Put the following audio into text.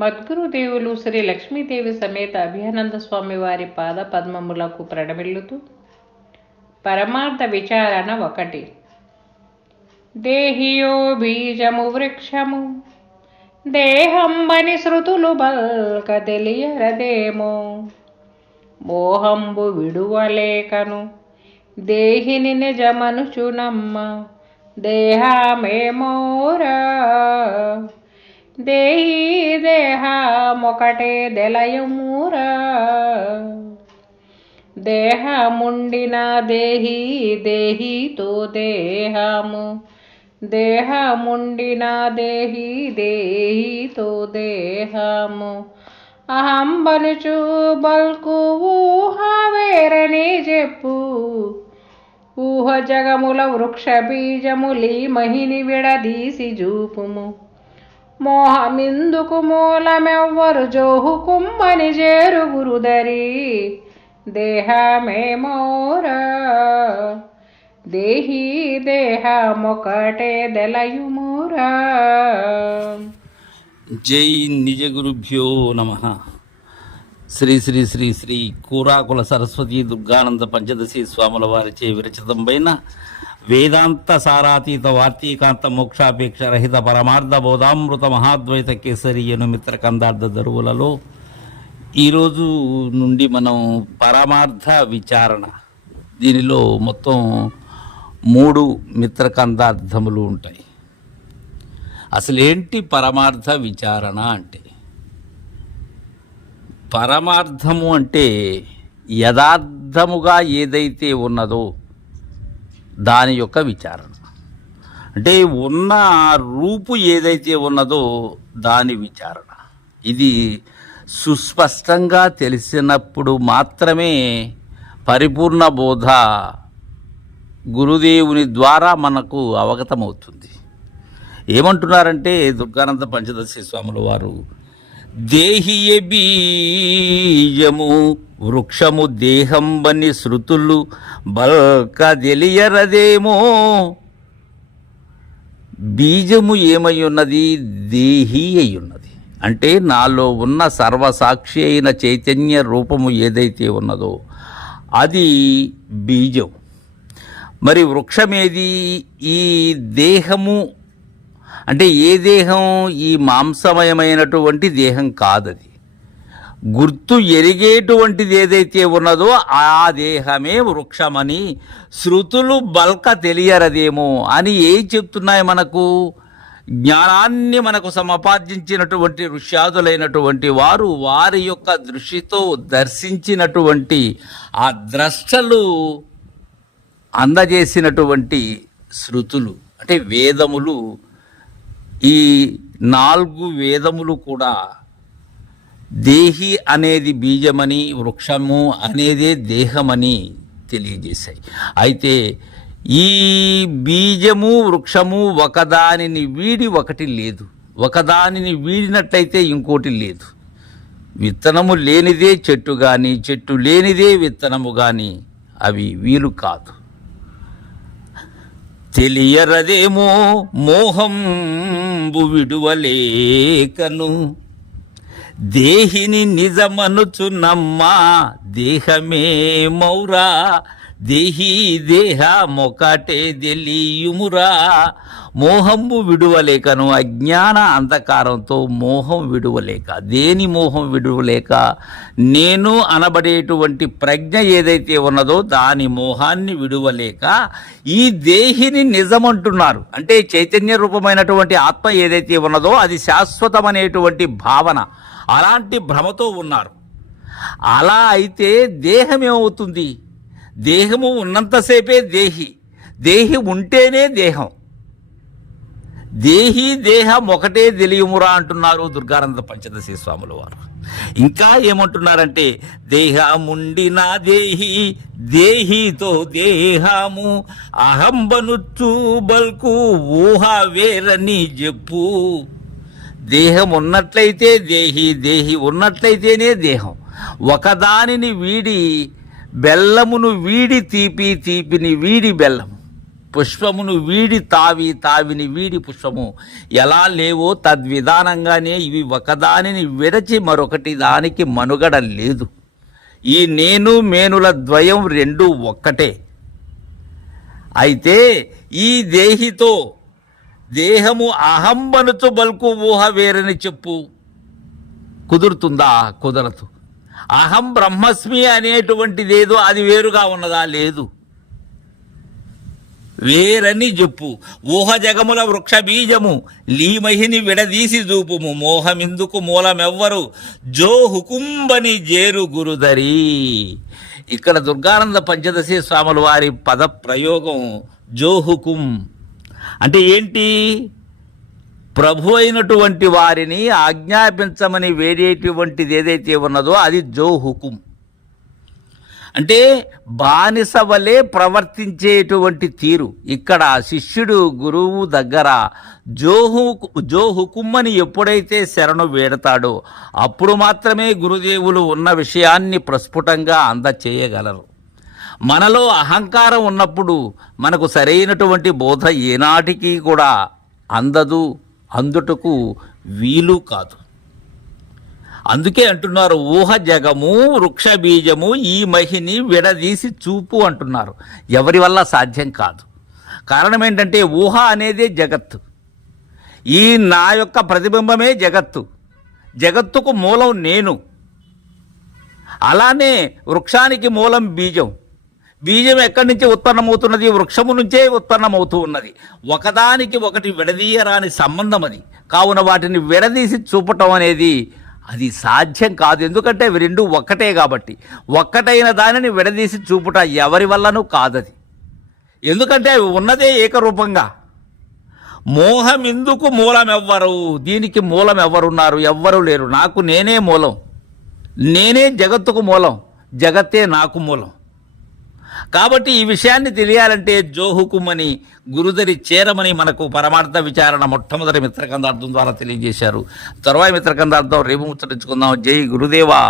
మద్గురుదేవులు శ్రీ లక్ష్మీదేవి సమేత అభయానంద స్వామి వారి పాద పద్మములకు ప్రణమిల్లుతూ పరమార్థ విచారణ 1. దేహియో బీజము వృక్షము దేహంబని శృతులు బల్క తెలియరదేమో మోహంబు విడువలేకను దేహిని నిజమనుచునమ్మ దేహమేమోరా దేహి దేహమొకటే దెలయమురా దేహముండిన దేహి దేహితో దేహము దేహముండిన దేహి దేహితో దేహము అహంబనుచు బల్కు ఊహ వేరని చెప్పు ఊహ జగముల వృక్ష బీజములి మహిని విడదీసి జూపుము మోహమిందుకు మూలమెవ్వరు జోహు కుమ్మని చేరు గురుదరి దేహమేమోరా దేహి దేహమొకటే దెలయుమురా. జై నిజ గురుభ్యో నమః. శ్రీ శ్రీ శ్రీ శ్రీ కూరాకుల సరస్వతి దుర్గానంద పంచదశి స్వాముల వారిచే విరచితంపైన వేదాంత సారాతీత వార్తీకాంత మోక్షాపేక్ష రహిత పరమార్థ బోధామృత మహాద్వైత కేసరియను మిత్రకందార్థ దరువులలో ఈరోజు నుండి మనం పరమార్థ విచారణ, దీనిలో మొత్తం 3 మిత్రకందార్థములు ఉంటాయి. అసలేంటి పరమార్థ విచారణ అంటే? పరమార్థము అంటే యథార్థముగా ఏదైతే ఉన్నదో దాని యొక్క విచారణ. అంటే ఉన్న రూపు ఏదైతే ఉన్నదో దాని విచారణ. ఇది సుస్పష్టంగా తెలిసినప్పుడు మాత్రమే పరిపూర్ణ బోధ గురుదేవుని ద్వారా మనకు అవగతమవుతుంది. ఏమంటున్నారంటే దుర్గానంద పంచదశి స్వాముల వారు, దేహియ బీజము వృక్షము దేహంబని శృతులు బల్క తెలియరదేమో. బీజము ఏమై ఉన్నది? దేహి అయి ఉన్నది. అంటే నాలో ఉన్న సర్వసాక్షి అయిన చైతన్య రూపము ఏదైతే ఉన్నదో అది బీజం. మరి వృక్షమేది? ఈ దేహము అంటే ఏ దేహం? ఈ మాంసమయమైనటువంటి దేహం కాదది. గుర్తు ఎరిగేటువంటిది ఏదైతే ఉన్నదో ఆ దేహమే వృక్షమని శృతులు బల్క తెలియరదేమో అని ఏం చెప్తున్నాయి మనకు? జ్ఞానాన్ని మనకు సమపార్జించినటువంటి ఋష్యాదులైనటువంటి వారు వారి యొక్క దృష్టితో దర్శించినటువంటి ఆ ద్రష్టలు అందజేసినటువంటి శృతులు అంటే వేదములు. ఈ 4 వేదములు కూడా దేహి అనేది బీజమని, వృక్షము అనేదే దేహమని తెలియజేశాయి. అయితే ఈ బీజము వృక్షము ఒకదానిని వీడి ఒకటి లేదు. ఒకదానిని వీడినట్లయితే ఇంకోటి లేదు. విత్తనము లేనిదే చెట్టు కానీ, చెట్టు లేనిదే విత్తనము కానీ అవి వీలు కాదు. తెలియరదేమో మోహంబు విడువలేకను దేహిని నిజమనుచునమ్మా దేహమే మౌరా దేహి దేహమొకటే దెలియుమురా. మోహంబు విడువలేకను, అజ్ఞాన అంధకారంతో మోహం విడువలేక. దేని మోహం విడువలేక? నేను అనబడేటువంటి ప్రజ్ఞ ఏదైతే ఉన్నదో దాని మోహాన్ని విడువలేక ఈ దేహిని నిజమంటున్నారు. అంటే చైతన్య రూపమైనటువంటి ఆత్మ ఏదైతే ఉన్నదో అది శాశ్వతమనేటువంటి భావన, అలాంటి భ్రమతో ఉన్నారు. అలా అయితే దేహం ఏమవుతుంది? దేహము ఉన్నంతసేపే దేహి, దేహి ఉంటేనే దేహం. దేహి దేహం ఒకటే తెలియమురా అంటున్నారు దుర్గానంద పంచదశి స్వాముల వారు. ఇంకా ఏమంటున్నారంటే దేహముండిన దేహి దేహితో దేహము అహంబనుచు బల్కు ఊహ వేరని చెప్పు. దేహం ఉన్నట్లయితే దేహి, దేహి ఉన్నట్లయితేనే దేహం. ఒకదానిని వీడి బెల్లమును వీడి తీపి, తీపిని వీడి బెల్లము. పుష్పమును వీడి తావిని వీడి పుష్పము ఎలా లేవో తద్విధానంగానే ఇవి ఒకదానిని విడచి మరొకటి దానికి మనుగడ లేదు. ఈ నేను మేనుల ద్వయం రెండు ఒక్కటే. అయితే ఈ దేహితో దేహము అహంబనుచు బల్కు ఊహ వేరని చెప్పు, కుదురుతుందా? కుదరదు. అహం బ్రహ్మస్మి అనేటువంటిదేదో అది వేరుగా ఉన్నదా? లేదు. వేరని చెప్పు. ఊహ జగముల వృక్ష బీజము లీమహిని విడదీసి చూపుము, మోహమిందుకు మూలమెవ్వరు జో హుకుంబని జేరు గురుదరి. ఇక్కడ దుర్గానంద పంచదశి స్వాముల వారి పద ప్రయోగం జో హుకుం అంటే ఏంటి? ప్రభు అయినటువంటి వారిని ఆజ్ఞాపించమని వేడేటువంటిది ఏదైతే ఉన్నదో అది జో హుకుం. అంటే బానిస వలె ప్రవర్తించేటువంటి తీరు. ఇక్కడ శిష్యుడు గురువు దగ్గర జో హుకుమ్మని ఎప్పుడైతే శరణు వేడతాడో అప్పుడు మాత్రమే గురుదేవులు ఉన్న విషయాన్ని ప్రస్ఫుటంగా అందచేయగలరు. మనలో అహంకారం ఉన్నప్పుడు మనకు సరైనటువంటి బోధ ఏనాటికి కూడా అందదు, అందుటకు వీలు కాదు. అందుకే అంటున్నారు ఊహ జగము వృక్ష బీజము ఈ మహిని విడదీసి చూపు అంటున్నారు. ఎవరి వల్ల సాధ్యం కాదు. కారణం ఏంటంటే ఊహ అనేదే జగత్తు. ఈ నా యొక్క ప్రతిబింబమే జగత్తు. జగత్తుకు మూలం నేను. అలానే వృక్షానికి మూలం బీజం. బీజం ఎక్కడి నుంచి ఉత్పన్నమవుతున్నది? వృక్షము నుంచే ఉత్పన్నమవుతూ ఉన్నది. ఒకదానికి ఒకటి విడదీయరాని సంబంధం అది. కావున వాటిని విడదీసి చూపటం అనేది అది సాధ్యం కాదు. ఎందుకంటే అవి రెండు ఒక్కటే కాబట్టి. ఒక్కటైన దానిని విడదీసి చూపుట ఎవరి వల్లనూ కాదది. ఎందుకంటే అవి ఉన్నదే ఏకరూపంగా. మోహం ఎందుకు మూలం ఎవ్వరు? దీనికి మూలం ఎవరున్నారు? ఎవ్వరూ లేరు. నాకు నేనే మూలం. నేనే జగత్తుకు మూలం. జగత్తే నాకు మూలం. కాబట్టి ఈ విషయాన్ని తెలియాలంటే జోహుకుమని గురుదరి చేరమని మనకు పరమార్థ విచారణ మొట్టమొదటి మిత్రకందార్థం ద్వారా తెలియజేశారు. తరువాయి మిత్రకందార్థం రేపు ముచ్చటించుకుందాం. జై గురుదేవా.